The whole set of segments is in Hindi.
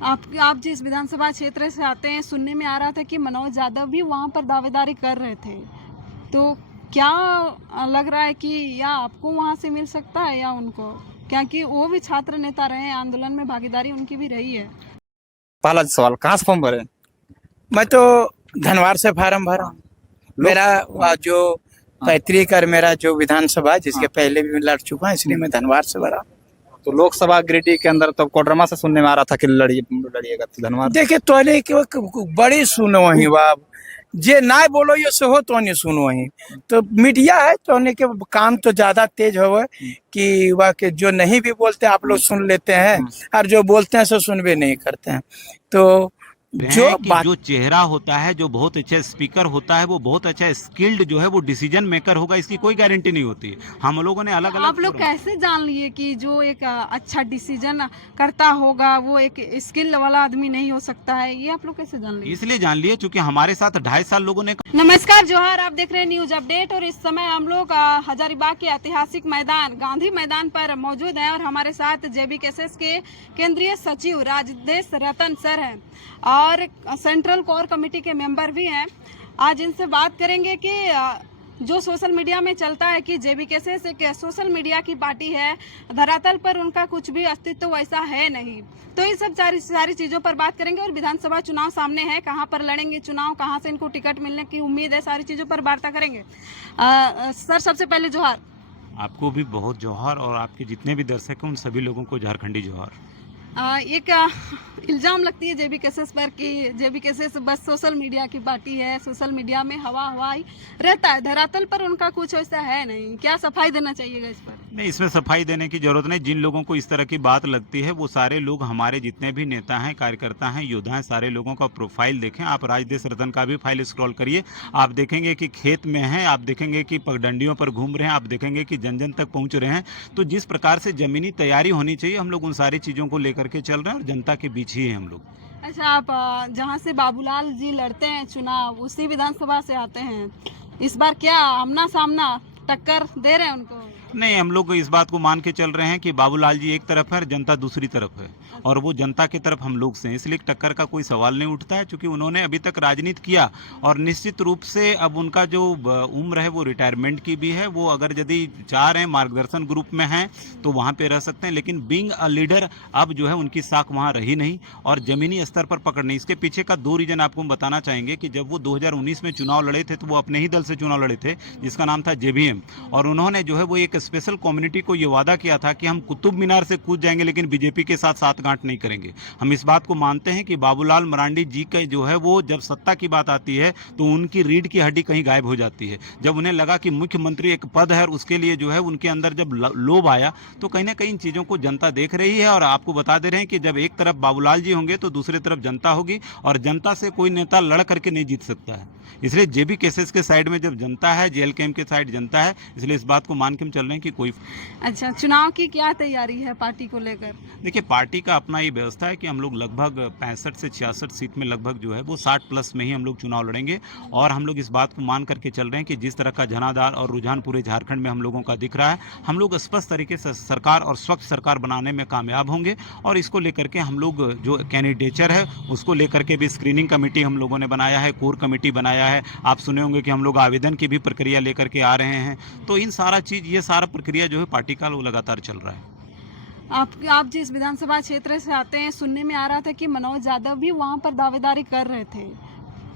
आप जिस विधानसभा क्षेत्र से आते हैं, सुनने में आ रहा था कि मनोज यादव भी वहाँ पर दावेदारी कर रहे थे, तो क्या लग रहा है कि या आपको वहाँ से मिल सकता है या उनको, क्योंकि वो भी छात्र नेता रहे हैं, आंदोलन में भागीदारी उनकी भी रही है। पहला सवाल कहाँ से फॉर्म भरे? मैं तो धनवार से फार्म भरा। मेरा जो पैतृक और मेरा जो विधानसभा जिसके पहले भी मैं लड़ चुका, इसलिए मैं धनवार से भरा। तो लोकसभा गिरिडीह के अंदर तो कोडरमा से सुनने में आ रहा था कि लड़िएगा धन्यवाद। देखिए तोने कि बड़ी सुनो वही बाब जे ना बोलो ये सहो तो नहीं सुनो वही। तो मीडिया है तो के काम तो ज्यादा तेज हो कि वह के जो नहीं भी बोलते आप लोग सुन लेते हैं और जो बोलते हैं सो सुनबे नहीं करते हैं। तो जो चेहरा होता है, जो बहुत अच्छा स्पीकर होता है, वो बहुत अच्छा स्किल्ड जो है वो डिसीजन मेकर होगा, इसकी कोई गारंटी नहीं होती। हम लोगों ने अलग अलग आप लोग कैसे जान लिए कि जो एक अच्छा डिसीजन करता होगा वो एक स्किल वाला आदमी नहीं हो सकता है? ये आप लोग कैसे जान लिए? इसलिए जान लिए क्योंकि हमारे साथ 2.5 साल लोगों ने। नमस्कार, जोहार, आप देख रहे हैं न्यूज अपडेट और इस समय हम लोग हजारीबाग के ऐतिहासिक मैदान गांधी मैदान पर मौजूद हैं और हमारे साथ जेबीकेएसएस के केंद्रीय सचिव राजेश रतन सर हैं और सेंट्रल कोर कमेटी के मेंबर भी हैं। आज इनसे बात करेंगे कि जो सोशल मीडिया में चलता है कि जेबीकेएसएस एक सोशल मीडिया की पार्टी है, धरातल पर उनका कुछ भी अस्तित्व वैसा है नहीं। तो इन सब सारी चीज़ों पर बात करेंगे और विधानसभा चुनाव सामने है, कहाँ पर लड़ेंगे चुनाव, कहाँ से इनको टिकट मिलने की उम्मीद है, सारी चीज़ों पर वार्ता करेंगे। सर, सबसे पहले जोहार। आपको भी बहुत जोहार और आपके जितने भी दर्शक हैं उन सभी लोगों को झारखंडी जोहार। एक इल्ज़ाम लगती है जेबीकेएसएस पर कि जेबीकेएसएस बस सोशल मीडिया की पार्टी है, सोशल मीडिया में हवाई रहता है, धरातल पर उनका कुछ ऐसा है नहीं। क्या सफाई देना चाहिएगा इस पर? नहीं, इसमें सफाई देने की जरूरत नहीं। जिन लोगों को इस तरह की बात लगती है वो सारे लोग हमारे जितने भी नेता हैं, कार्यकर्ता हैं, योद्धा हैं, सारे लोगों का प्रोफाइल देखें। आप राजेश रतन का भी फाइल स्क्रॉल करिए, आप देखेंगे कि खेत में हैं, आप देखेंगे कि पगडंडियों पर घूम रहे हैं, आप देखेंगे कि जन जन तक पहुंच रहे हैं। तो जिस प्रकार से जमीनी तैयारी होनी चाहिए, हम लोग उन सारी चीज़ों को लेकर के चल रहे हैं और जनता के बीच ही हैं हम लोग। अच्छा, आप जहाँ से बाबूलाल जी लड़ते हैं चुनाव, उसी विधानसभा से आते हैं, इस बार क्या आमना सामना टक्कर दे रहे हैं उनको? नहीं, हम लोग इस बात को मान के चल रहे हैं कि बाबूलाल जी एक तरफ है और जनता दूसरी तरफ है और वो जनता की तरफ हम लोग से हैं, इसलिए टक्कर का कोई सवाल नहीं उठता है क्योंकि उन्होंने अभी तक राजनीति किया और निश्चित रूप से अब उनका जो उम्र है वो रिटायरमेंट की भी है। वो अगर यदि चाह रहे हैं मार्गदर्शन ग्रुप में हैं तो वहाँ पे रह सकते हैं, लेकिन बीइंग अ लीडर अब जो है उनकी साख वहाँ रही नहीं और ज़मीनी स्तर पर पकड़ नहीं। इसके पीछे का 2 रीज़न आपको हम बताना चाहेंगे कि जब वो 2019 में चुनाव लड़े थे तो वो अपने ही दल से चुनाव लड़े थे जिसका नाम था जेबीएम, और उन्होंने जो है वो एक स्पेशल कम्युनिटी को ये वादा किया था कि हम कुतुब मीनार से कूद जाएंगे लेकिन बीजेपी के साथ साठगांठ नहीं करेंगे। हम इस बात को मानते हैं कि बाबूलाल मरांडी जी का जो है वो जब सत्ता की बात आती है तो उनकी रीढ़ की हड्डी कहीं गायब हो जाती है। जब उन्हें लगा कि मुख्यमंत्री एक पद है और उसके लिए जो है उनके अंदर जब लोभ आया तो कहीं ना कहीं इन चीज़ों को जनता देख रही है और आपको बता दे रहे हैं कि जब एक तरफ बाबूलाल जी होंगे तो दूसरी तरफ जनता होगी और जनता से कोई नेता लड़ करके नहीं जीत सकता है। इसलिए जेबीकेएसएस के साइड में जब जनता है, जेएलकेएम के साइड जनता है, इसलिए इस बात को मान के हम चल रहे हैं कि कोई। अच्छा, चुनाव की क्या तैयारी है पार्टी को लेकर? देखिए, पार्टी का अपना ये व्यवस्था है कि हम लोग लगभग 65 से 66 सीट में लगभग जो है वो 60 प्लस में ही हम लोग चुनाव लड़ेंगे और हम लोग इस बात को मान करके चल रहे हैं कि जिस तरह का जनाधार और रुझान पूरे झारखंड में हम लोगों का दिख रहा है, हम लोग स्पष्ट तरीके से सरकार और स्वच्छ सरकार बनाने में कामयाब होंगे और इसको लेकर के हम लोग जो कैंडिडेचर है उसको लेकर के भी स्क्रीनिंग कमेटी हम लोगों ने बनाया है, कोर कमेटी बनाया है। आप सुने होंगे कि हम लोग आवेदन की भी प्रक्रिया लेकर के आ रहे हैं। तो इन सारा चीज़, ये सारा प्रक्रिया जो है पार्टी का वो लगातार चल रहा है। आप जिस विधानसभा क्षेत्र से आते हैं, सुनने में आ रहा था कि मनोज यादव भी वहाँ पर दावेदारी कर रहे थे,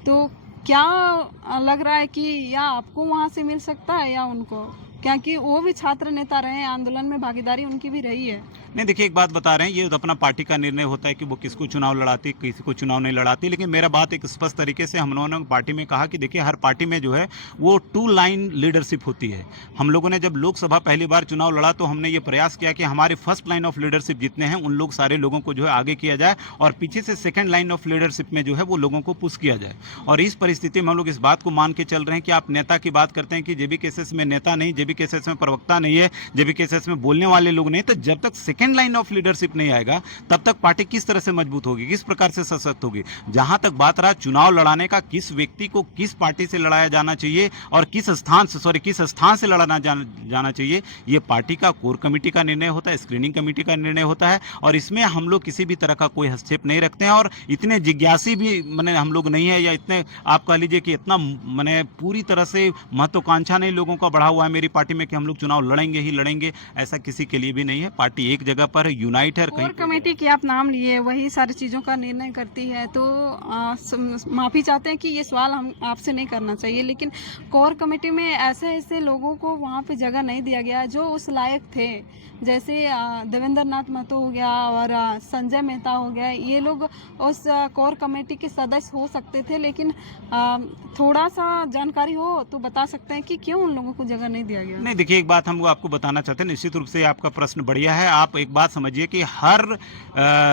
तो क्या लग रहा है कि या आपको वहाँ से मिल सकता है या उनको, क्योंकि वो भी छात्र नेता रहे हैं, आंदोलन में भागीदारी उनकी भी रही है? नहीं, देखिए, एक बात बता रहे हैं, ये तो अपना पार्टी का निर्णय होता है कि वो किसको चुनाव लड़ाती, किसी को चुनाव नहीं लड़ाती, लेकिन मेरा बात एक स्पष्ट तरीके से हम लोगों ने पार्टी में कहा कि देखिए हर पार्टी में जो है वो 2 लाइन लीडरशिप होती है। हम लोगों ने जब लोकसभा पहली बार चुनाव लड़ा तो हमने ये प्रयास किया कि हमारे फर्स्ट लाइन ऑफ लीडरशिप जितने हैं उन लोग सारे लोगों को जो है आगे किया जाए और पीछे से सेकेंड लाइन ऑफ लीडरशिप में जो है वो लोगों को पुश किया जाए। और इस परिस्थिति में हम लोग इस बात को मान के चल रहे हैं कि आप नेता की बात करते हैं कि जेबीकेएसएस में नेता नहीं, जेबीकेएसएस में प्रवक्ता नहीं है, जेबीकेएसएस में बोलने वाले लोग नहीं, तो जब तक second second line of leadership नहीं आएगा तब तक पार्टी किस तरह से मजबूत होगी, किस प्रकार से सशक्त होगी। जहां तक बात रहा चुनाव लड़ाने का, किस व्यक्ति को किस पार्टी से लड़ाया जाना चाहिए और किस स्थान से लड़ाना जाना चाहिए, ये पार्टी का कोर कमेटी का निर्णय होता है, स्क्रीनिंग कमेटी का निर्णय होता है। और इसमें हम लोग किसी भी तरह का कोई हस्तक्षेप नहीं रखते हैं और इतने जिज्ञासी भी मैंने हम लोग नहीं है, या इतने आप कह लीजिए कि इतना मैंने पूरी तरह से महत्वाकांक्षा नहीं लोगों का बढ़ा हुआ है मेरी पार्टी में कि हम लोग चुनाव लड़ेंगे ही लड़ेंगे, ऐसा किसी के लिए भी नहीं है। पार्टी एक जगह पर यूनाइट है। कोर कमेटी की आप नाम लिए, वही सारी चीज़ों का निर्णय करती है, तो माफ़ी चाहते हैं कि ये सवाल हम आपसे नहीं करना चाहिए, लेकिन कोर कमेटी में ऐसे लोगों को वहाँ पे जगह नहीं दिया गया जो उस लायक थे। जैसे देवेंद्र नाथ महतो हो गया और संजय मेहता हो गया, ये लोग उस कोर कमेटी के सदस्य हो सकते थे, लेकिन थोड़ा सा जानकारी हो तो बता सकते हैं कि क्यों उन लोगों को जगह नहीं दिया गया। नहीं, देखिए एक बात हम आपको बताना चाहते हैं, निश्चित रूप से आपका प्रश्न बढ़िया है। आप एक बात समझिए कि हर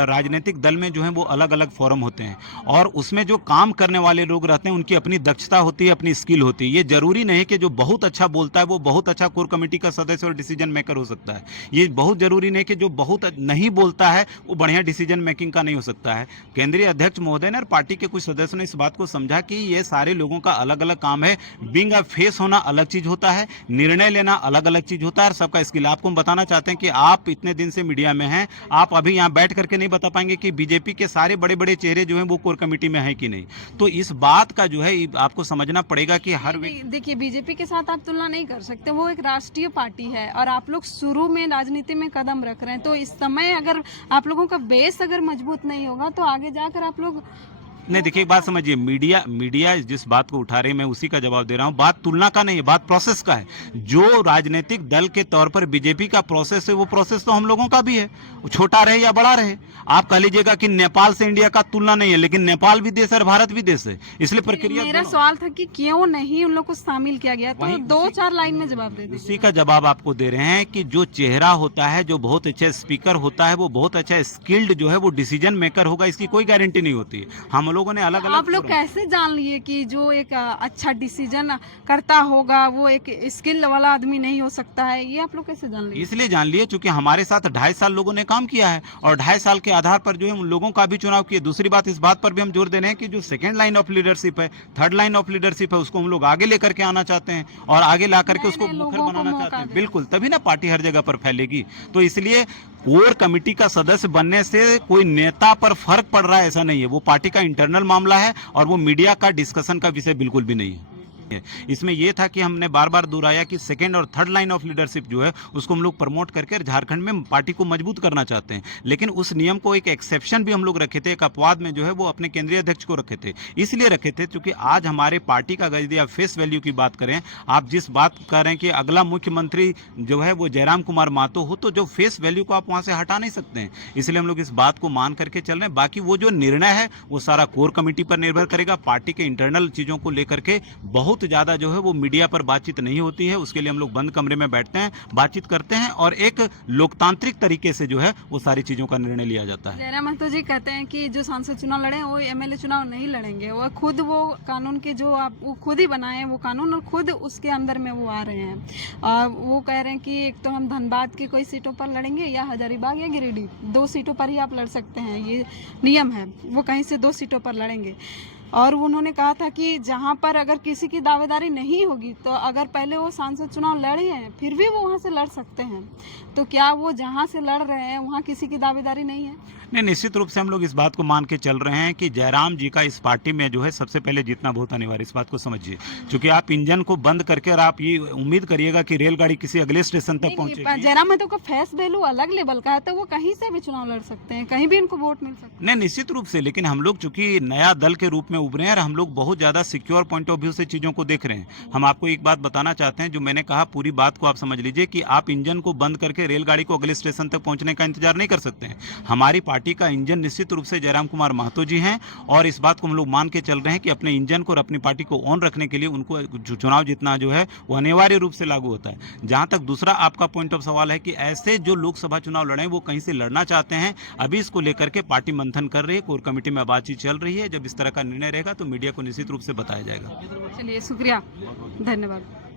राजनीतिक दल में जो है वो अलग अलग फोरम होते हैं और उसमें जो काम करने वाले लोग रहते हैं उनकी अपनी दक्षता होती है, अपनी स्किल होती है। ये जरूरी नहीं कि जो बहुत अच्छा बोलता है वो बहुत अच्छा कोर कमेटी का सदस्य और डिसीजन मेकर हो सकता है। ये बहुत जरूरी नहीं कि जो बहुत नहीं बोलता है वो बढ़िया डिसीजन मेकिंग का नहीं हो सकता है। केंद्रीय अध्यक्ष महोदय ने और पार्टी के कुछ सदस्यों ने इस बात को समझा कि ये सारे लोगों का अलग अलग काम है। बीइंग अ फेस होना अलग चीज होता है, निर्णय लेना अलग अलग चीज होता है और सबका स्किल। आपको हम बताना चाहते हैं कि आप इतने दिन से मीडिया में हैं, आप अभी यहाँ बैठ करके नहीं बता पाएंगे कि बीजेपी के सारे बड़े बड़े चेहरे जो हैं वो कोर कमेटी में हैं कि नहीं। तो इस बात का जो है आपको समझना पड़ेगा कि हर देखिए, बीजेपी के साथ आप तुलना नहीं कर सकते, वो एक राष्ट्रीय पार्टी है और आप लोग शुरू में राजनीति में कदम रख रहे हैं, तो इस समय अगर आप लोगों का बेस अगर मजबूत नहीं होगा तो आगे जाकर आप लोग नहीं। देखिए एक बात समझिए, मीडिया जिस बात को उठा रही है मैं उसी का जवाब दे रहा हूं। बात तुलना का नहीं है, बात प्रोसेस का है। जो राजनीतिक दल के तौर पर बीजेपी का प्रोसेस है वो प्रोसेस तो हम लोगों का भी है, वो छोटा रहे या बड़ा रहे। आप कह लीजिएगा कि नेपाल से इंडिया का तुलना नहीं है, लेकिन नेपाल भी देश है और भारत भी देश है, इसलिए प्रक्रिया। मेरा सवाल था कि क्यों नहीं उन लोग को शामिल किया गया, तो 2-4 लाइन में जवाब दे दीजिए। उसी का जवाब आपको दे रहे हैं कि जो चेहरा होता है, जो बहुत अच्छा स्पीकर होता है, वो बहुत अच्छा स्किल्ड जो है वो डिसीजन मेकर होगा, इसकी कोई गारंटी नहीं होती। हम लोगों ने अलग अलग। आप लोग कैसे जान लिए कि जो एक अच्छा डिसीजन करता होगा वो एक स्किल वाला आदमी नहीं हो सकता है, ये आप लोग कैसे जान लिए? इसलिए जान लिए क्योंकि हमारे साथ 2.5 साल लोगों ने काम किया है और 2.5 साल के आधार पर जो है उन लोगों का भी चुनाव किया। दूसरी बात, इस बात पर भी हम जोर दे रहे हैं कि जो सेकंड लाइन ऑफ लीडरशिप है, थर्ड लाइन ऑफ लीडरशिप है, उसको हम लोग आगे लेकर के आना चाहते हैं और आगे ला करके उसको मुखर बनाना चाहते हैं। बिल्कुल, तभी ना पार्टी हर जगह पर फैलेगी। तो इसलिए कोर कमेटी का सदस्य बनने से कोई नेता पर फर्क पड़ रहा है ऐसा नहीं है, वो पार्टी का इंटरनल मामला है और वो मीडिया का डिस्कशन का विषय बिल्कुल भी नहीं है। इसमें यह था कि हमने बार बार दोहराया कि सेकंड और थर्ड लाइन ऑफ लीडरशिप जो है उसको हम लोग प्रमोट करके झारखंड में पार्टी को मजबूत करना चाहते हैं, लेकिन उस नियम को एक एक्सेप्शन भी हम लोग रखे थे, एक अपवाद में जो है वो अपने केंद्रीय अध्यक्ष को रखे थे। इसलिए रखे थे क्योंकि आज हमारे पार्टी का यदि आप फेस वैल्यू की बात करें, आप जिस बात कर रहे हैं कि अगला मुख्यमंत्री जो है वो जयराम कुमार महतो हो, तो जो फेस वैल्यू को आप वहां से हटा नहीं सकते हैं। इसलिए हम लोग इस बात को मान करके चल रहे हैं। बाकी वो जो निर्णय है वो सारा कोर कमेटी पर निर्भर करेगा। पार्टी के इंटरनल चीजों को लेकर के बहुत ज्यादा जो है वो मीडिया पर बातचीत नहीं होती है, उसके लिए हम लोग बंद कमरे में बैठते हैं, बातचीत करते हैं और एक लोकतांत्रिक तरीके से जो है वो सारी चीजों का निर्णय लिया जाता है। जयराम महतो जी कहते हैं कि जो सांसद चुनाव लड़े वो एमएलए चुनाव नहीं लड़ेंगे, वो खुद वो कानून के जो आप वो खुद ही बनाए वो कानून और खुद उसके अंदर में वो आ रहे हैं। वो कह रहे हैं कि एक तो हम धनबाद की कोई सीटों पर लड़ेंगे या हजारीबाग या गिरिडीह, 2 सीटों पर ही आप लड़ सकते हैं, ये नियम है। वो कहीं से 2 सीटों पर लड़ेंगे और उन्होंने कहा था कि जहां पर अगर किसी की दावेदारी नहीं होगी तो अगर पहले वो सांसद चुनाव लड़े हैं फिर भी वो वहां से लड़ सकते हैं, तो क्या वो जहां से लड़ रहे हैं वहां किसी की दावेदारी नहीं है? नहीं, निश्चित रूप से हम लोग इस बात को मान के चल रहे हैं कि जयराम जी का इस पार्टी में जो है सबसे पहले जीतना बहुत अनिवार्य, इस बात को समझिए। क्योंकि आप इंजन को बंद करके और आप ये उम्मीद करिएगा कि रेलगाड़ी किसी अगले स्टेशन तक पहुंचेगी। जयराम महतो का फेस वैल्यू अलग लेवल का है, तो वो कहीं से भी चुनाव लड़ सकते हैं, कहीं भी इनको वोट मिल सकता है। नहीं, निश्चित रूप से, लेकिन हम लोग चूंकि नया दल के रूप में उभरे हैं और हम लोग बहुत ज्यादा सिक्योर पॉइंट ऑफ व्यू से चीजों को देख रहे हैं। हम आपको एक बात बताना चाहते हैं, जो मैंने कहा पूरी बात को आप समझ लीजिए कि आप इंजन को बंद करके रेलगाड़ी को अगले स्टेशन तक पहुंचने का इंतजार नहीं कर सकते हैं। हमारी पार्टी का इंजन निश्चित रूप से जयराम कुमार महतो जी हैं और इस बात को हम लोग मान के चल रहे हैं कि अपने इंजन को और अपनी पार्टी को ऑन रखने के लिए उनको चुनाव जीतना जो है वो अनिवार्य रूप से लागू होता है। जहां तक दूसरा आपका पॉइंट ऑफ सवाल है कि ऐसे जो लोकसभा चुनाव लड़े वो कहीं से लड़ना चाहते हैं, अभी इसको लेकर के पार्टी मंथन कर रही है, कोर कमेटी में बातचीत चल रही है। जब इस तरह का निर्णय रहेगा तो मीडिया को निश्चित रूप से बताया जाएगा। चलिए, शुक्रिया, धन्यवाद।